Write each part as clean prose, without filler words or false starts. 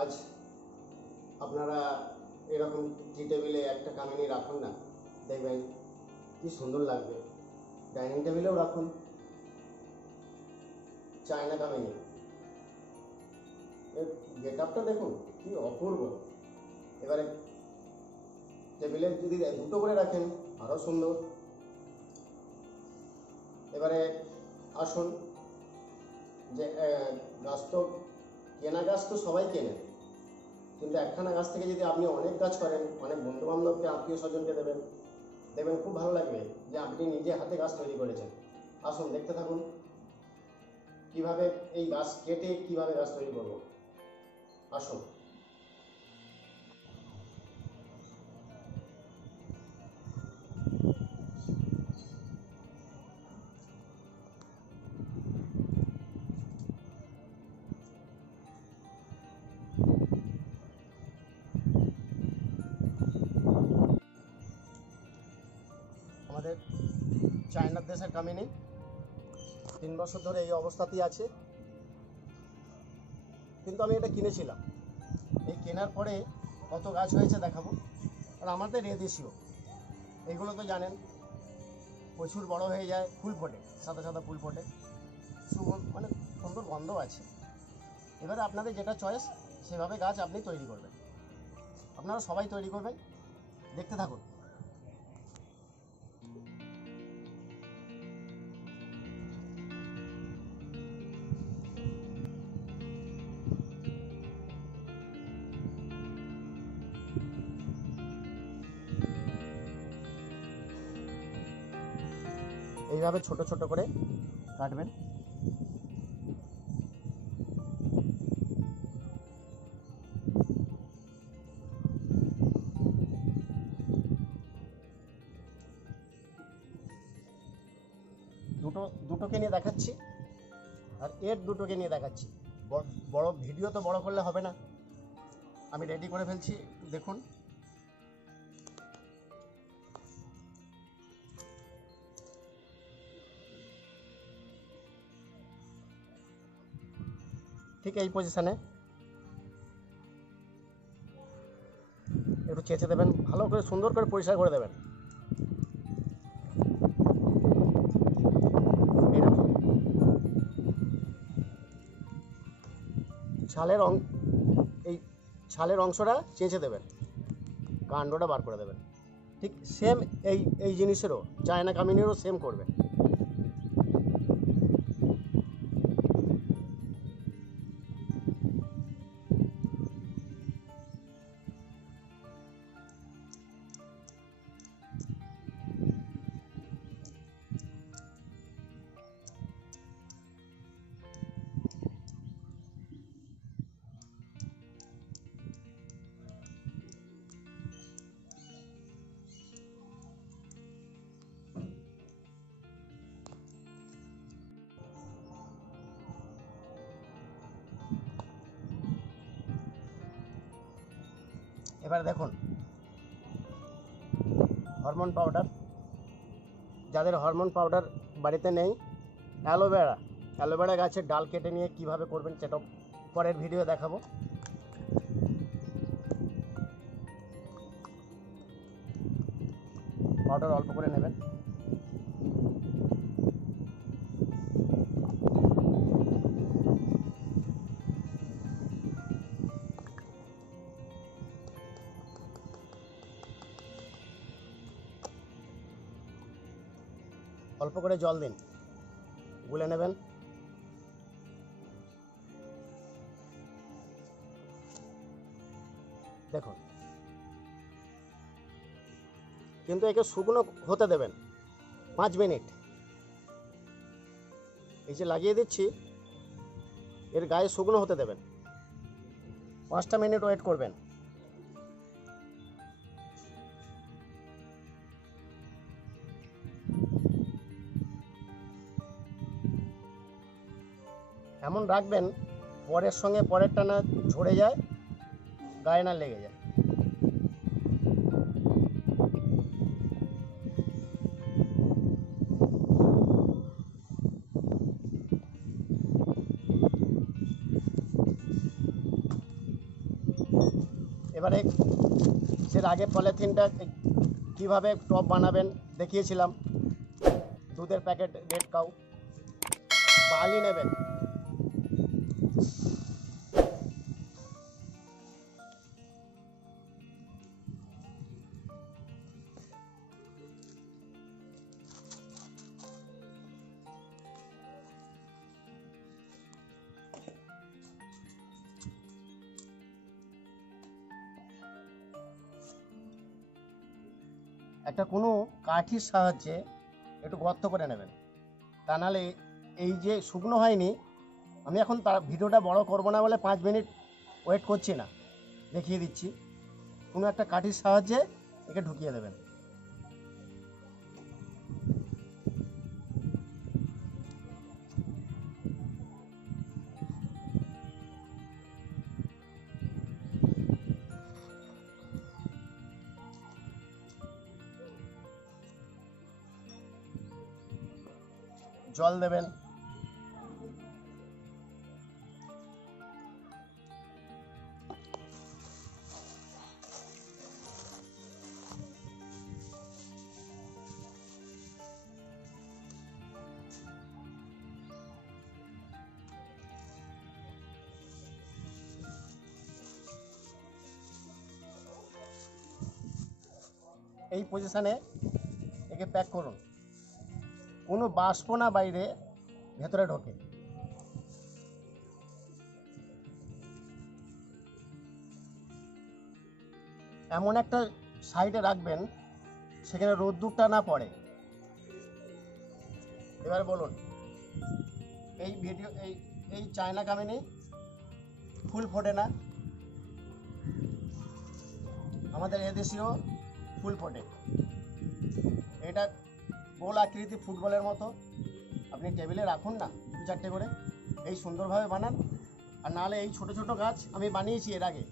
আজ আপনারা এরকম টি টেবিলে একটা কামিনী রাখুন না, দেখবেন কি সুন্দর লাগবে। ডাইনিং টেবিলেও রাখুন চায়না কামিনী, এর গেট আপটা দেখুন কি অপূর্ব। এবারে টেবিলে যদি দুটো করে রাখেন আরও সুন্দর। এবারে আসুন, যে গাছ তো কেনা গাছ তো সবাই কেনে, কিন্তু একখানা গাছ থেকে যদি আপনি অনেক গাছ করেন, অনেক বন্ধুবান্ধবকে আত্মীয় স্বজনকে দেবেন, দেখবেন খুব ভালো লাগবে যে আপনি নিজে হাতে গাছ তৈরি করেছেন। আসুন দেখতে থাকুন কিভাবে এই গাছ কেটে কিভাবে গাছ তৈরি করব। আসুন। আমাদের চায়নার দেশের কামিনী 3 বছর ধরে এই অবস্থাতেই আছে, কিন্তু আমি এটা কিনেছিলাম। এই কেনার পরে কত গাছ হয়েছে দেখাবো। আর আমাদের এদেশীয় এইগুলো তো জানেন প্রচুর বড় হয়ে যায়, ফুল ফোটে, সাদা সাদা ফুল ফোটে, মানে সুন্দর গন্ধ আছে। এবারে আপনাদের যেটা চয়েস সেভাবে গাছ আপনি তৈরি করবেন। আপনারা সবাই তৈরি করবেন, দেখতে থাকুন। এইভাবে ছোট ছোট করে কাটবেন। দুটোকে নিয়ে দেখাচ্ছি, আর এর দুটোকে নিয়ে দেখাচ্ছি। বড় ভিডিও তো বড় করলে হবে না, আমি রেডি করে ফেলছি, দেখুন। ঠিক এই পজিশানে একটু চেঁচে দেবেন, ভালো করে সুন্দর করে পরিষ্কার করে দেবেন। এই ছালের অংশটা চেঁচে দেবেন, কাণ্ডটা বার করে দেবেন। ঠিক সেম এই জিনিসেরও চায়না কামিনীরও সেম করবেন। এবার দেখুন হরমোন পাউডার, যাদের হরমোন পাউডার বাড়িতে নেই, অ্যালোভেরা গাছের ডাল কেটে নিয়ে কিভাবে করবেন সেটা পরের ভিডিও দেখাবো। পাউডার অল্প করে নেবেন। অল্প করে জল দিন, গুলে নেবেন। দেখুন, কিন্তু একে শুকনো হতে দেবেন 5 মিনিট। এই যে লাগিয়ে দিচ্ছি, এর গায়ে শুকনো হতে দেবেন, 5টা মিনিট ওয়েট করবেন। এমন রাখবেন পরের সঙ্গে পরেরটা না ঝরে যায়, গায়ে না লেগে যায়। এবারে এর আগে পলিথিনটা কীভাবে টপ বানাবেন দেখিয়েছিলাম। দুধের প্যাকেট রেড কাউ, বালি নেবেন, একটা কোনো কাঠির সাহায্যে একটু গর্ত করে নেবেন, তা নাহলে এই যে শুকনো হয়নি, আমি এখন তার ভিডিওটা বড় করব না বলে 5 মিনিট ওয়েট করছি না, দেখিয়ে দিচ্ছি। কোনো একটা কাঠির সাহায্যে একে ঢুকিয়ে দেবেন। জল দেবেন, এই পজিশানে একে প্যাক করুন, কোনো বাষ্প না বাইরে ভেতরে ঢোকে। এমন একটা সাইডে রাখবেন সেখানে রোদ্দুরটা না পড়ে। এবার বলুন, এই ভিডিও এই চায়না কামিনী ফুল ফোটে না, আমাদের এদেশীয় ফুল ফোটে। এটা গোল আকৃতি ফুটবলের মতো, আপনি টেবিলে রাখুন না 2-4টে করে, এই সুন্দরভাবে বানান। আর নাহলে এই ছোট ছোট গাছ আমি বানিয়েছি এর আগে,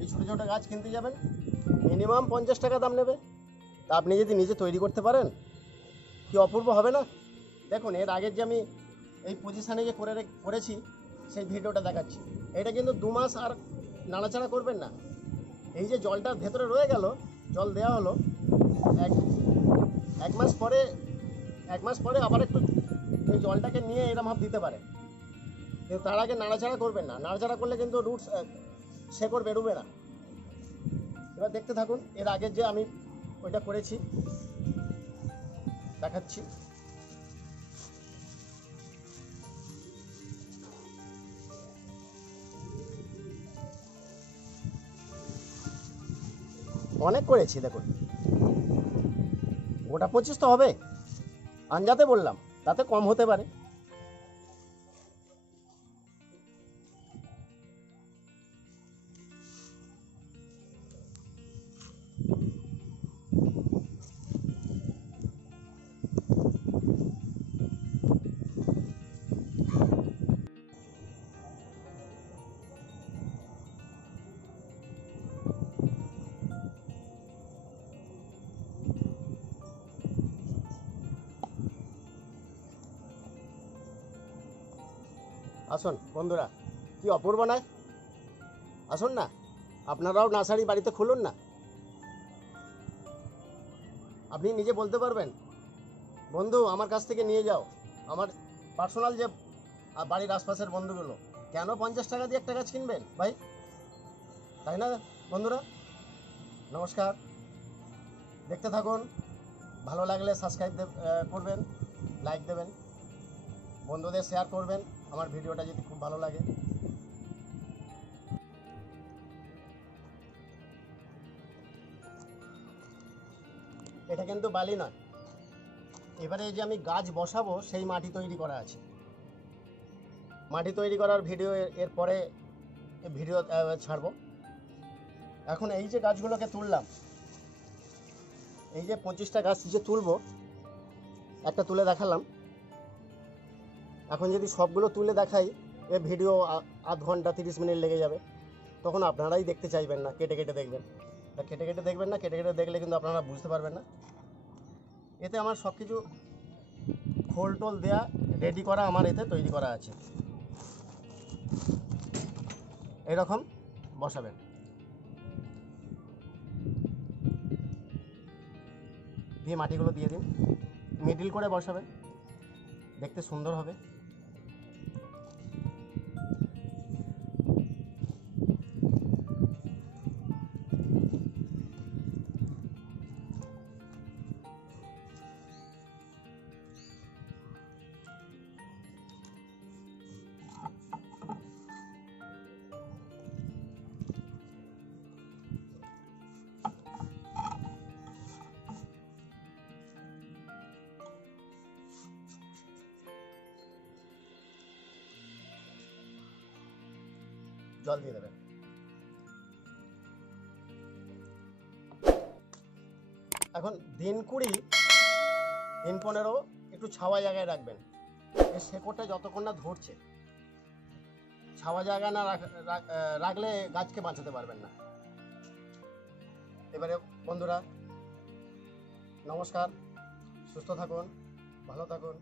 এই ছোট ছোট গাছ কিনতে যাবেন, মিনিমাম 50 টাকা দাম নেবে। তা আপনি যদি নিজে তৈরি করতে পারেন কি অপূর্ব হবে না? দেখুন, এর আগের যে আমি এই পজিশানে যে করেছি সেই ভিডিওটা দেখাচ্ছি। এটা কিন্তু 2 মাস আর নাড়াচাড়া করবেন না। এই যে জলটা ভেতরে রয়ে গেল, জল দেওয়া হলো, এক মাস পরে আবার একটু এই জলটাকে নিয়ে এরম ভাব দিতে পারে, কিন্তু তার আগে নাড়াচাড়া করবেন না। নাড়াচাড়া করলে কিন্তু রুটস শেকড় বেরোবে না। এবার দেখতে থাকুন, এর আগের যে আমি ওইটা করেছি দেখাচ্ছি। অনেক করেছি, দেখুন গোটা 25 তো হবে, আঞ্জাতে বললাম, তাতে কম হতে পারে। আসুন বন্ধুরা, কি অপূর্ব নয়? আসুন না, আপনারাও নার্সারি বাড়িতে খুলুন না। আপনি নিজে বলতে পারবেন, বন্ধু আমার কাছ থেকে নিয়ে যাও। আমার পার্সোনাল যে বাড়ির আশপাশের বন্ধুগুলো, কেন 50 টাকা দিয়ে একটা গাছ কিনবেন ভাই? তাই না বন্ধুরা? নমস্কার, দেখতে থাকুন। ভালো লাগলে সাবস্ক্রাইব করবেন, লাইক দেবেন, বন্ধুদের শেয়ার করবেন আমার ভিডিওটা যদি খুব ভালো লাগে। এটা কিন্তু বালি নয়। এবারে যে আমি গাছ বসাবো সেই মাটি তৈরি করা আছে। মাটি তৈরি করার ভিডিও এর পরে ভিডিও ছাড়বো। এখন এই যে গাছগুলোকে তুললাম, এই যে 25টা গাছ যে তুলবো, একটা তুলে দেখালাম। এখন যদি সবগুলো তুলে দেখাই, এ ভিডিও আধ ঘন্টা 30 মিনিট লেগে যাবে। তখন আপনারাই দেখতে চাইবেন না, কেটে কেটে দেখবেন। তা কেটে কেটে দেখবেন না, কেটে কেটে দেখলে কিন্তু আপনারা বুঝতে পারবেন না। এতে আমার সব কিছু খোল টোল দেয়া রেডি করা আমার এতে তৈরি করা আছে। এরকম বসাবেন। দিয়ে মাটিগুলো দিয়ে দিন, মিডিল করে বসাবেন, দেখতে সুন্দর হবে। জল দিয়ে দেবেন। এখন দিন 20, দিন 15 একটু ছাওয়া জায়গায় রাখবেন। এর শেকড়টা যতক্ষণ না ধরছে, ছাওয়া জায়গায় না রাখলে গাছকে বাঁচাতে পারবেন না। এবারে বন্ধুরা, নমস্কার, সুস্থ থাকুন, ভালো থাকুন।